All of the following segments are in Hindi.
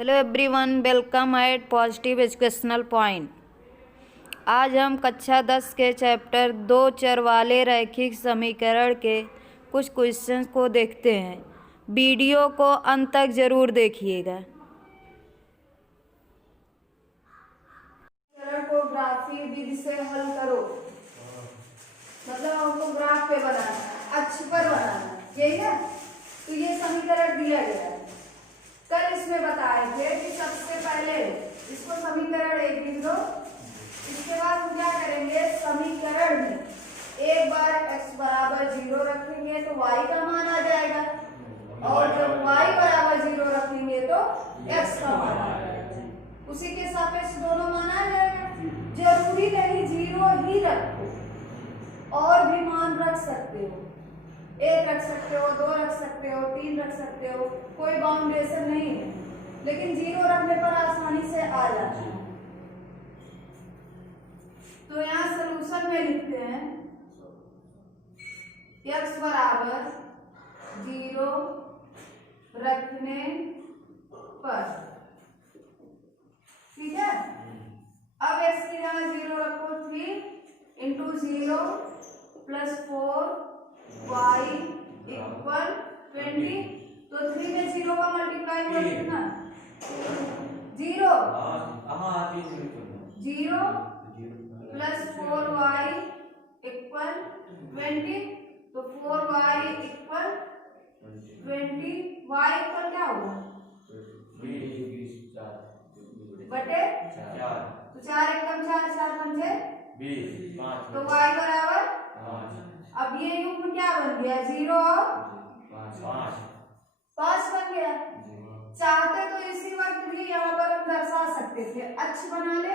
Hello everyone, welcome eight positive educational point. आज हम कक्षा 10 के चैप्टर 2 चर वाले रैखिक समीकरण के कुछ क्वेश्चंस को देखते हैं। वीडियो को अंत तक जरूर देखिएगा। समीकरण को ग्राफीय विधि से हल करो, मतलब हमको ग्राफ पे बनाना है, अक्ष पर बनाना है, यही है। तो ये समीकरण दिया गया है। कल इसमें बताए थे कि सबसे पहले इसको समीकरण 1 लिख दो। इसके बाद हम क्या करेंगे, समीकरण में एक बार x बराबर 0 रखेंगे तो y का मान आ जाएगा, और जब y बराबर 0 रखेंगे तो x का मान आ जाएगा। उसी के सापेक्ष दोनों मान आ जाएगा। जरूरी नहीं 0 ही रखो, और भी मान रख सकते हो, 1 रख सकते हो, 2 रख सकते हो, 3 रख सकते हो, कोई बाउंडेशन नहीं है, लेकिन 0 रखने पर आसानी से आ जाता है। तो यहाँ सलूशन में लिखते हैं x बराबर 0 रखने पर, ठीक है। अब x की जगह 0 रखो, 3 इंटू 0 प्लस 4 y इक्वल 20। तो 3 में 0 का मल्टीप्लाई कर देना, 0 प्लस 4y इक्वल 20। तो 4y इक्वल 20, y इक्वल क्या होगा बटे 4। तो 4 एकम 4, 4 पंजे 20, तो y बराबर 5। अब ये युग्म क्या बन गया, 0 और 5 बन गया। चाहते तो इसी वक्त भी यहाँ पर हम दर्शा सकते थे, अक्ष बना ले,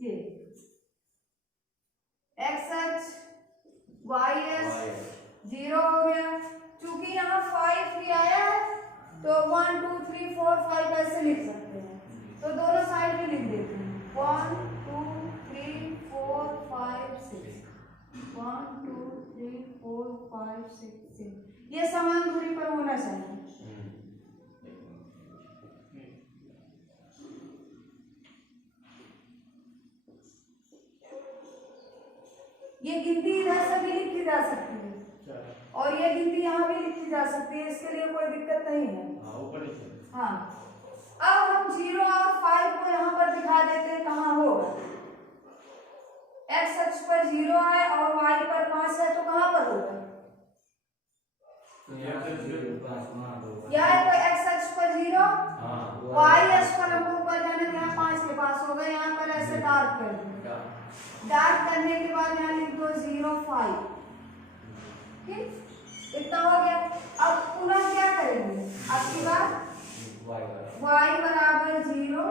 ये x अक्ष, y अक्ष 0 हो गया। चूंकि यहाँ 5 भी आया है तो 1 2 3 4 5 ऐसे लिख सकते हैं, तो दोनों साइड में लिख देते हैं 1 2 3 4 5 6, 1 2 3 4 5 6 6। ये समान दूरी पर होना चाहिए। ये गिनती इधर से भी लिखी जा सकती है, और ये गिनती यहाँ भी लिखी जा सकती है, इसके लिए कोई दिक्कत नहीं है। हाँ, अब हम 0 और 5 को यहाँ पर दिखा देते हैं कहाँ होगा। x अक्ष पर 0 है और y पर 5 है, तो कहाँ पर होगा, या तो x अक्ष पर 0, y अक्ष पर हमको ऊपर जाने के, यहाँ 5 के पास होगा। यहाँ पर ऐसे डार्क कर दो, डार्क करने के बाद यहाँ लिख दो 0 5, ठीक, इतना हो गया। अब पुनः क्या करेंगे, आपकी बात y बराबर 0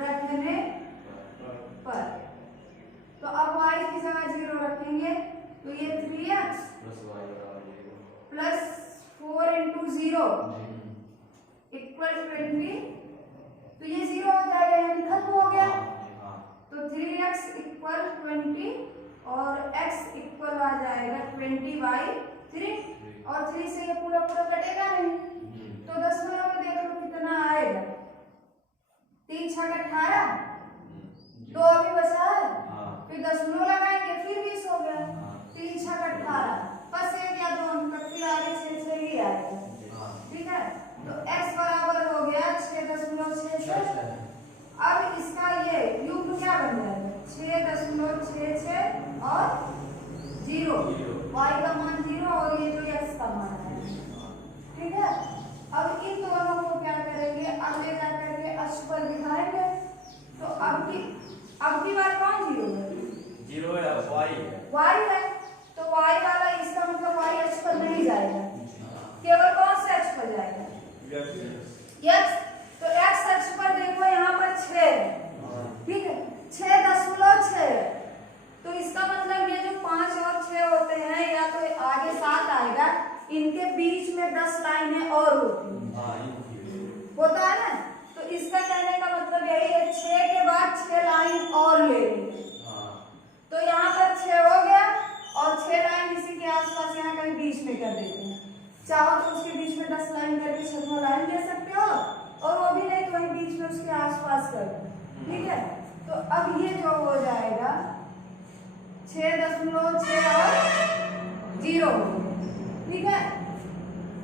रखने पर, तो अब y की जगह 0 रखेंगे तो ये 3x प्लस 4 इंटू 0 इक्वल 20। तो ये 0 हो जाएगा, यानी खत्म हो गया। तो 3x इक्वल 20 और x इक्वल आ जाएगा 20/3, और 3 से ये पूरा पूरा कटेगा नहीं, तो दशमलव में देखो तो कितना आएगा, 3 6 18, 2 अभी बचा है, फिर दशमलव लगाएंगे, फिर 20 हो गया, 3 6 18, बस 1 या 2 अंक तक, फिर आगे 6 6 ही आएगा, ठीक है। तो x बराबर हो गया 6.66। अब इसका ये युग्म क्या बन जाएगा, 6.66 और 0, y का मान 0 और ये जो x का मान है, ठीक है। अब इन दोनों को क्या करेंगे, आगे जा करके अक्ष पर दिखाएंगे। तो अब की बार कौन 0 है, 0 है, y है, तो y वाला इसका मतलब y अक्ष पर नहीं जाएगा, केवल कौन से अक्ष पर जाएगा, x। तो x अक्ष पर देखो यहाँ पर 6 है, ठीक है, 6.6 है। तो इसका मतलब ये जो 5 और 6 होते हैं, या तो आगे 7 आएगा, इनके बीच में 10 लाइनें और होती हैं, होता है ना। तो इसका कहने का मतलब यही है, 6 के बाद 6 लाइन और ले लेंगे, तो यहाँ पर 6 हो गया, और 6 लाइन इसी के आसपास यहाँ कहीं बीच में कर देते हैं। चाहो तो उसके बीच में 10 लाइन करके 6वां लाइन ले सकते हो, बीच में उसके आसपास कर दो, ठीक है। तो अब ये जो हो जाएगा 6.6 और 0, ठीक है।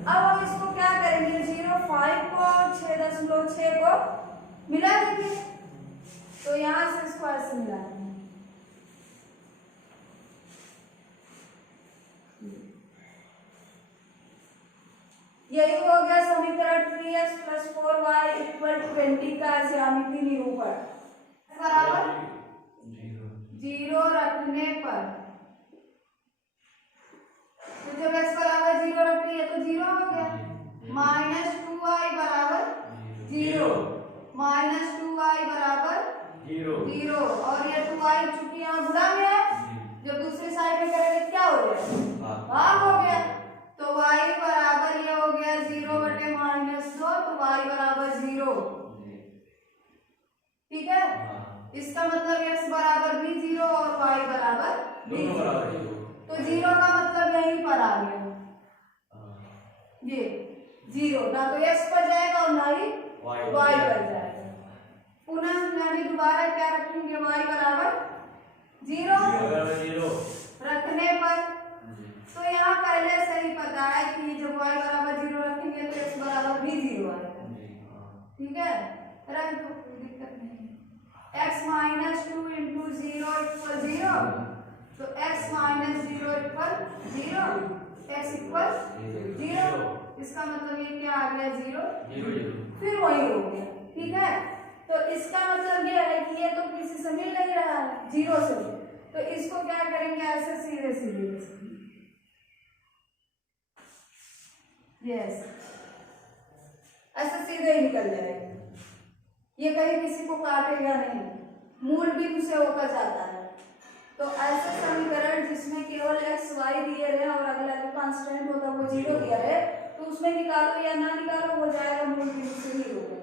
अब हम इसको क्या करेंगे, 0.5 को 6.6 को मिला देंगे, तो यहां से इसको ऐसे मिला देंगे। यही हो गया समीकरण 3x + 4y = 20 का ज्यामितीय निरूपण। बराबर 0 रखने पर, तो जब x बराबर 0 रखती है तो 0 हो गया। -2y बराबर 0, -2y बराबर 0, और ये 2y चूंकि यहाँ गुणा में है, जब दूसरी साइड में करेंगे क्या हो गया, भाग हो गया। तो y बराबर ये हो गया 0/-2, तो y बराबर 0, ठीक है। इसका मतलब x बराबर भी 0 और y बराबर भी 0, तो 0 का मतलब यहीं पर आ गया, ये 0 ना तो x पर जाएगा और ना ही y पर जाएगा। पुनः यानी दोबारा क्या रखेंगे, y बराबर 0 रखने पर, तो यहाँ पहले से ही पता है कि जब y बराबर 0 रखेंगे तो x बराबर भी 0 आएगा, ठीक है। रख दो, कोई दिक्कत नहीं। x - 2 × 0 = 0, तो x - 0 = 0, x = 0, इसका मतलब ये क्या आ गया, 0, फिर वही हो गया, ठीक है। तो इसका मतलब ये है कि ये तो किसी से मिल नहीं रहा है, 0 से, तो इसको क्या करेंगे, ऐसे सीधे सीधे यस, ऐसे सीधे ही निकल जाएगा, ये कहीं किसी को काटेगा नहीं, मूल भी उसे होकर जाता है। तो ऐसे समीकरण जिसमें केवल x y दिए रहे और अगला जो कांस्टेंट होता है वो 0 दिया रहे, तो उसमें निकालो या ना निकालो हो जाएगा मूल बिंदु से ही होकर,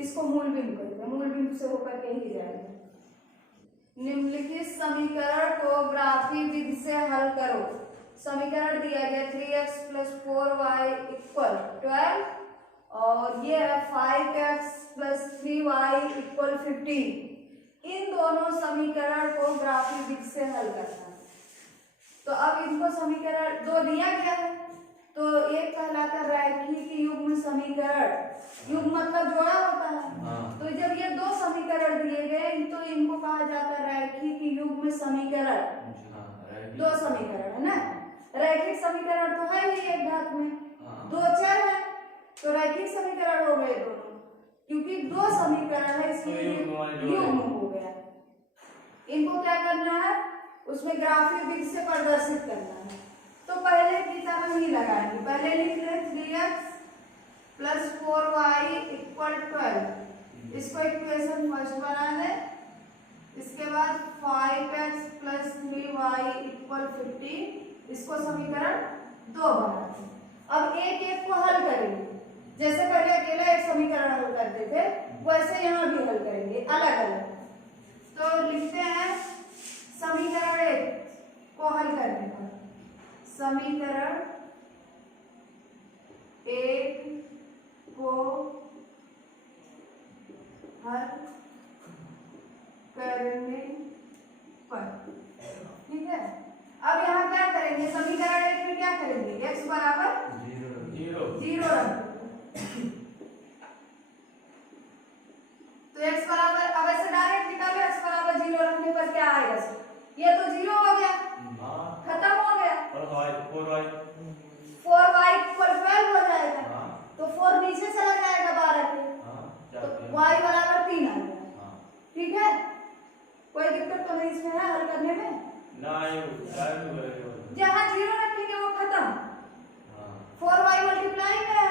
इसको मूल बिंदु कहते हैं, मूल बिंदु से होकर के ही जाएगा। निम्नलिखित समीकरण को ग्राफीय विधि से हल करो। समीकरण दिया गया 3x + 4y = 12 और ये है 5x + 3y = 15। इन दोनों समीकरण को ग्राफीय विधि से हल करना है। तो अब इनको समीकरण 2 दिया गया है, तो एक कहलाता रैखिक युग्म समीकरण, युग्म मतलब जोड़ा होता है, तो जब ये 2 समीकरण दिए गए तो इनको कहा जाता है रैखिक युग्म समीकरण। 2 समीकरण है ना, रैखिक समीकरण तो है ही एक घात में, 2 चर है, तो रैखिक समीकरण हो गए दोनों, क्योंकि 2 समीकरण है इसलिए युग्म हो गया। इनको क्या करना है, उसमें ग्राफिक विधि से प्रदर्शित करना है। तो पहले की तरह ही लगाएंगे, पहले लिख ले 3x + 4y = 12, इसको इक्वेशन फर्स्ट बना दे। इसके बाद 5x + 3y = 15, इसको समीकरण 2 बना दे। अब एक एक को हल करेंगे, जैसे पहले अकेला एक समीकरण हल करते थे वैसे यहाँ भी हल करेंगे अलग अलग। तो लिखते हैं समीकरण 1 को हल करने पर, समीकरण 1 को हल करने पर, ठीक है। अब यहाँ क्या करेंगे, समीकरण 1 में क्या करेंगे, x बराबर 0 रख, तो x बराबर, अब ऐसे डायरेक्ट निकालो, x बराबर 0 रखने पर क्या आएगा, ये तो 0 हो गया, खत्म हो गया, 4y = 12 हो जाएगा, तो 4 नीचे चला जाएगा 12 के, तो y बराबर 3 आ गया, ठीक है। कोई दिक्कत तो नहीं इसमें है हल करने में, जहाँ 0 रखेंगे वो खत्म, 4y मल्टीप्लाई में है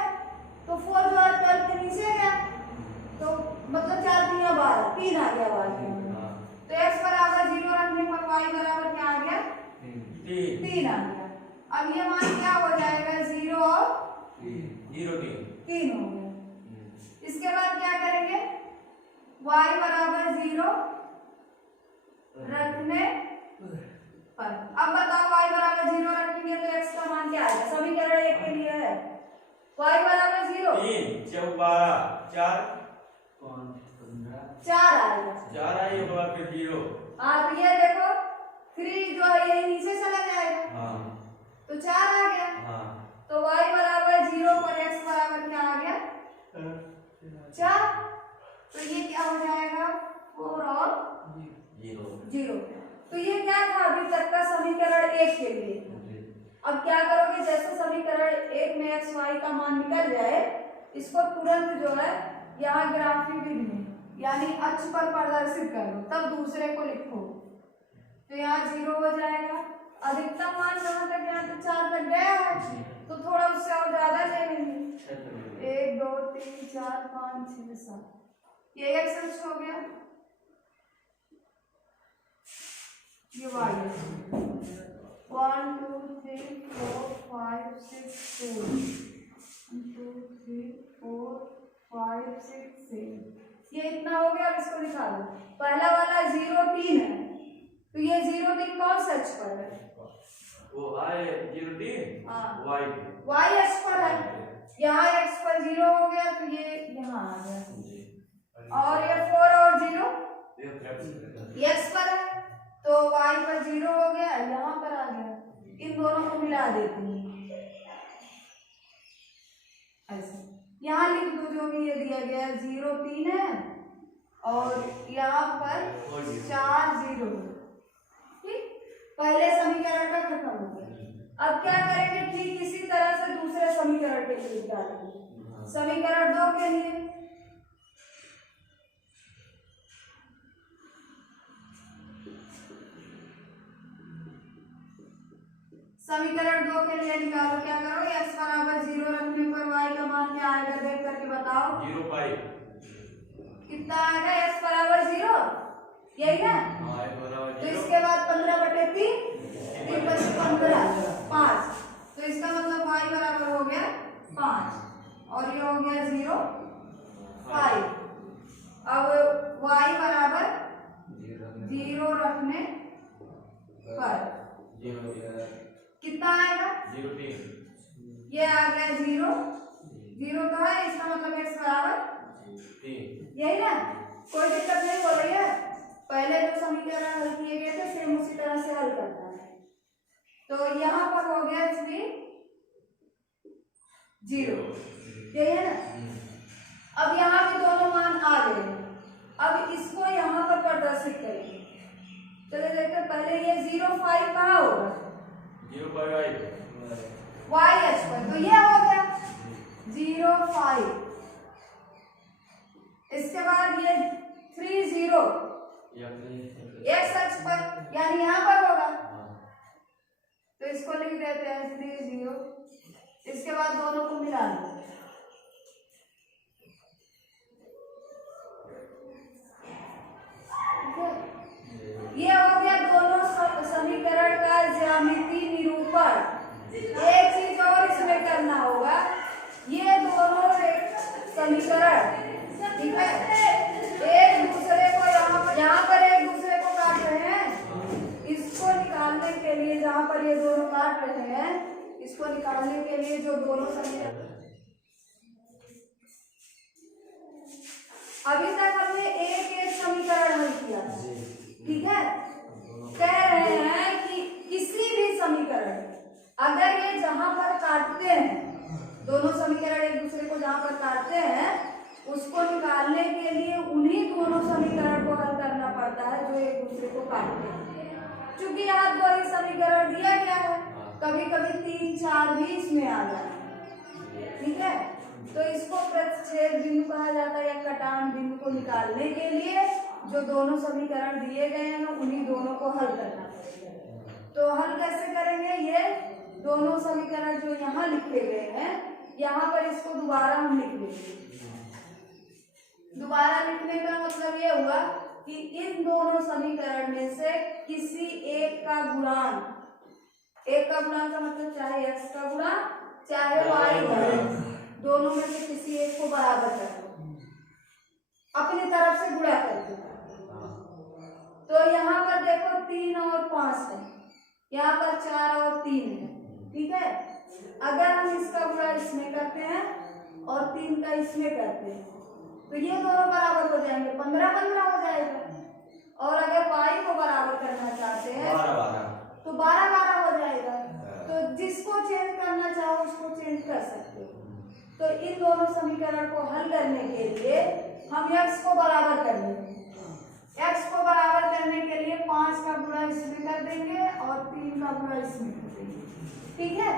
तो 4 जो है 12 के नीचे गया, तो मतलब 4 × 12 3 आ गया y के, तो x बराबर 0 रखने पर y बराबर क्या आ गया, 3 आ गया। अब ये मान क्या हो जाएगा, 0 और 3 हो गया। इसके बाद क्या करेंगे, y बराबर 0 रखने पर, अब बताओ y बराबर 0 रखेंगे तो x का मान क्या आएगा, समीकरण 1 के लिए है y बराबर 0, 3 × 4 4, 4 आएगा। 4 आई एक बार फिर 0। हाँ तो ये देखो 3 जो है ये नीचे चला जाएगा। हाँ तो 4 आ गया। हाँ तो y बराबर 0 पर x बराबर क्या आ गया 4। तो ये क्या हो जाएगा 4 और 0। तो ये क्या था अभी तक का समीकरण 1 के लिए। अब क्या करोगे जैसे समीकरण 1 में x y का मान निकल जाए इसको तुरंत जो है यहाँ ग्राफिक में यानी अक्ष पर प्रदर्शित करो तब दूसरे को लिखो। तो यहाँ 0 हो जाएगा। अधिकतम मान कहाँ तक यहाँ तो 4 तक गया है तो थोड़ा उससे और ज्यादा ले लेंगे 1 2 3 4 5 6 7 ये x अक्ष हो गया ये y 1 2 3 4 5 6 7 1 2 3 4 5 6 7 ये इतना हो गया। अब इसको निकालो पहला वाला 0 3 है तो ये 0 3 कौन सा अक्ष पर है वो आए 0 3 हाँ y y अक्ष पर है। यहाँ x पर 0 हो गया तो ये यहाँ आ गया और ये 4 और 0 x पर है तो y पर 0 हो गया यहाँ पर आ गया। इन दोनों को मिला देती हूँ ऐसे यहाँ लिख दो जो भी ये दिया गया 0 3 है और यहाँ पर 4 0 ठीक। पहले समीकरण का खत्म हो गया। अब क्या करेंगे ठीक इसी तरह से दूसरे समीकरण के लिए निकालेंगे। समीकरण 2 के लिए समीकरण 2 के लिए निकालो क्या करो x बराबर 0 रखने पर y का मान क्या आएगा देख करके बताओ 0 पाई कितना आएगा x बराबर 0 यही ना। हाँ x बराबर 0 तो इसके बाद 15/3 3 + 15 5 तो इसका मतलब y बराबर हो गया 5 और ये हो गया 0 5। अब y बराबर 0 रखने पर कितना आएगा 0 3 ये आ गया 0 0 तो है इसका मतलब x बराबर 3 यही ना। कोई दिक्कत नहीं हो रही है। पहले जो समीकरण हल किए गए थे सेम उसी तरह से हल करना है। तो यहाँ पर हो गया 3 0 यही है ना। अब यहाँ पे दोनों मान आ गए। अब इसको यहाँ पर प्रदर्शित करेंगे। चलिए देखते हैं पहले ये 0 5 कहाँ होगा 0 पाई y अक्ष पर तो ये हो गया 0 5। इसके बाद ये 3 0 x अक्ष पर यानी यहाँ पर होगा तो इसको लिख देते हैं 3 0। इसके बाद दोनों को मिला दो ये हो गया दोनों समीकरण का ज्यामितीय निरूपण। एक चीज और इसमें करना होगा ये दोनों समीकरण ठीक है एक दूसरे को यहाँ पर एक दूसरे को काट रहे हैं। इसको निकालने के लिए जहाँ पर ये दोनों काट रहे हैं इसको निकालने के लिए जो दोनों समीकरण अभी तक हमने एक एक समीकरण हल किया ठीक है। कह रहे हैं कि किसी भी समीकरण अगर ये जहां पर काटते हैं दोनों समीकरण एक दूसरे को जहां पर काटते हैं उसको निकालने के लिए उन्हीं दोनों समीकरण को हल करना पड़ता है जो एक दूसरे को काटते हैं। चूंकि यहाँ 2 ही समीकरण दिया गया है कभी कभी 3 4 भी इसमें आ जाए ठीक है। तो इसको प्रतिच्छेद बिंदु कहा जाता है या कटान बिंदु को निकालने के लिए जो दोनों समीकरण दिए गए हैं उन्हीं दोनों को हल करना पड़ेगा। तो हल कैसे करेंगे ये दोनों समीकरण जो यहाँ लिखे गए हैं यहाँ पर इसको दोबारा हम लिख लेंगे। दोबारा लिखने का मतलब ये हुआ कि इन दोनों समीकरण में से किसी एक का गुणांक का मतलब चाहे x का गुणांक चाहे y का दोनों में से किसी एक को बराबर कर दो अपनी तरफ से गुणा करके। तो यहाँ पर देखो 3 और 5 है यहाँ पर 4 और 3 है ठीक है। अगर हम इसका गुणा इसमें करते हैं और 3 का इसमें करते हैं तो ये दोनों बराबर हो जाएंगे, 15-15 हो जाएगा। और अगर y को बराबर करना चाहते हैं 12 तो 12-12 हो जाएगा। तो जिसको चेंज करना चाहो उसको चेंज कर सकते हो। तो इन दोनों समीकरण को हल करने के लिए हम x को बराबर कर लेंगे। x को बराबर करने के लिए 5 का गुणा इसमें कर देंगे और 3 का गुणा इसमें कर देंगे, ठीक है।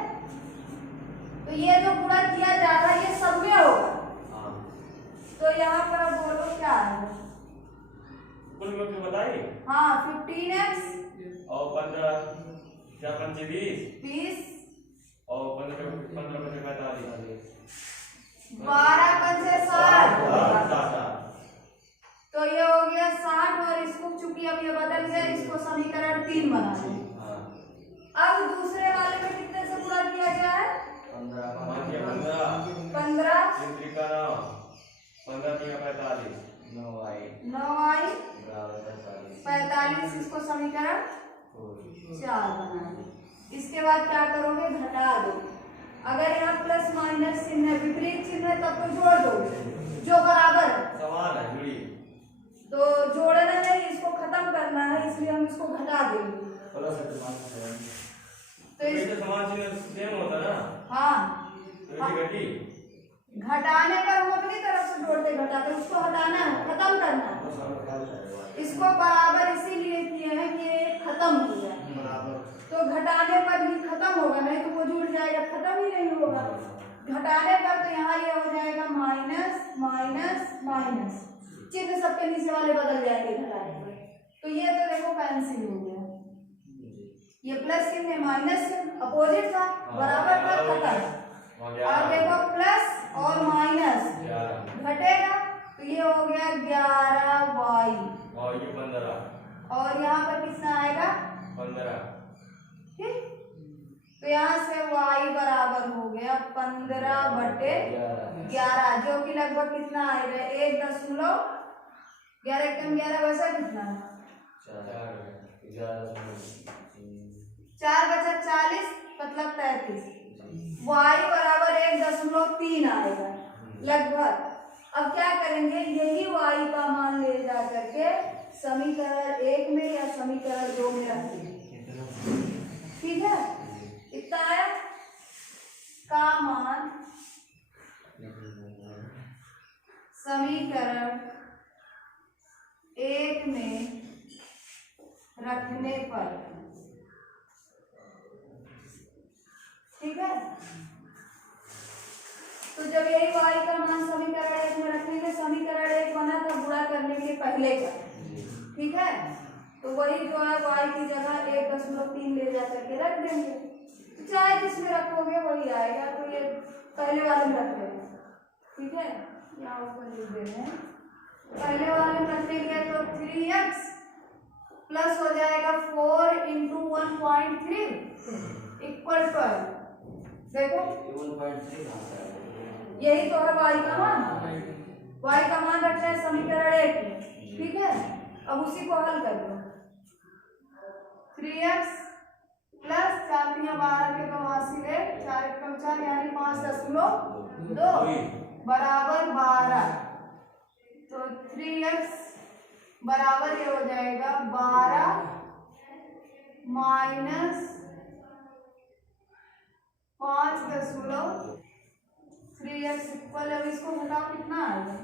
तो ये जो गुणा किया जा रहा है ये सब में होगा। तो यहाँ पर अब बोलो क्या है? कुल मिला के बताइए। हाँ, 15x और 15 4 5 20 और 15 15 45 12 पंचे 60। 60। तो ये हो गया 60 और इसको चूंकि अब ये बदल गया इसको समीकरण 3 बना दें। अब दूसरे वाले में कितने से गुणा किया गया है? 15 15 9i 45 इसको समीकरण 4 बना दें। इसके बाद क्या करोगे? घटा दो। अगर यहाँ प्लस माइनस चिन्ह है, विपरीत चिन्ह है तब तो जोड़ दो जो बराबर समान है जुड़ी। तो जोड़ना नहीं, इसको खत्म करना है, इसलिए हम इसको घटा देंगे। तो इस समान चिन्ह सेम होता ना। हाँ, घटी घटाने पर हम अपनी तरफ से जोड़ते घटाते, उसको हटाना है, खत्म करना है। इसको बराबर इसीलिए किए हैं कि ये खत्म हो जाए। तो घटाने पर ही खत्म होगा, नहीं तो वो जुड़ जाएगा, खत्म ही नहीं होगा। घटाने पर तो यहाँ ये हो जाएगा माइनस माइनस माइनस, चिन्ह सबके नीचे वाले बदल जाएंगे घटाने पर। तो ये तो देखो कैंसिल हो गया, ये प्लस चिन्ह माइनस चिन्ह अपोजिट था, बराबर था, खत्म। और देखो प्लस और माइनस घटेगा तो ये हो गया 11y और ये 15 और यहाँ पर कितना आएगा? 15। ठीक, तो यहाँ से y बराबर हो गया 15/11 जो कि लगभग कितना आएगा? 1.11 कम 11 वैसा कितना? 4 बचा 40 मतलब 33। y बराबर 1.3 आएगा लगभग। अब क्या करेंगे? यही y का मान ले जा करके समीकरण 1 में या समीकरण 2 में रख देंगे, ठीक है। इतना आया का मान समीकरण 1 में रखने पर, ठीक है। तो जब यही y का मान समीकरण 1 में रखेंगे, समीकरण 1 बना था गुणा करने के पहले का, ठीक है। तो वही जो है y की जगह 1.3 ले जा करके रख देंगे। तो चाहे जिसमें रखोगे वही आएगा, तो ये पहले वाले में रख देंगे, ठीक है। यहाँ ऊपर लिख दे रहे हैं, पहले वाले में रखेंगे तो 3x प्लस हो जाएगा 4 × 1.3 इक्वल 12। देखो यही तो है y का मान। y का मान रखना है समीकरण 1 में, ठीक है। अब उसी को हल कर दो। 3x प्लस 4 × 12 के 82 4 × 4 यानी 5.2 बराबर 12। तो 3x बराबर ये हो जाएगा 12 माइनस 5.3x इक्वल। अब इसको घटाओ कितना आएगा?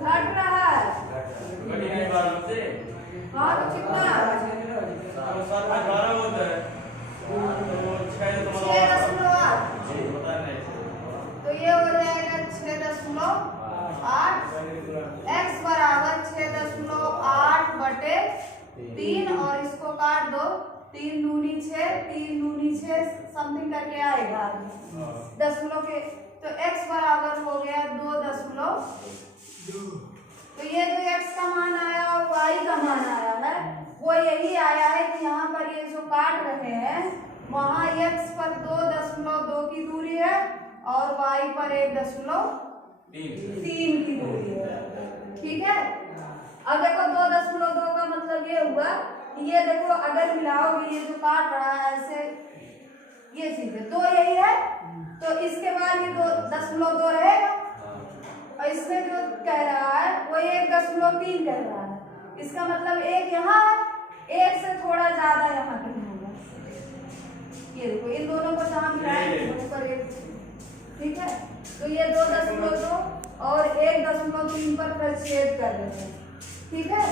घट रहा है। हाँ तो कितना? 6.8। तो ये हो जाएगा 6.8। x बराबर 6.8/3 और इसको काट दो, 3 दूनी 6 समथिंग करके आएगा दशमलव के। तो x बराबर हो गया 2.2। तो ये जो x का मान आया और y का मान आया है वो यही आया है कि यहाँ पर ये जो काट रहे हैं वहाँ x पर 2.2 की दूरी है और y पर 1.3 की दूरी है, ठीक है। अब देखो 2.2 का मतलब ये हुआ कि ये देखो अगर मिलाओगे ये जो काट रहा है ऐसे ये चीज है 2 यही है तो इसके बाद ये 2.2 रहेगा और इसमें जो कह रहा है वो 1.3 कह रहा है। इसका मतलब 1 यहाँ है 1 से थोड़ा ज्यादा यहाँ कहीं होगा। ये देखो इन दोनों को जहाँ मिलाएंगे ऊपर 1 ठीक है तो ये 2.2 और 1.3 पर प्रतिच्छेद कर देते हैं ठीक है।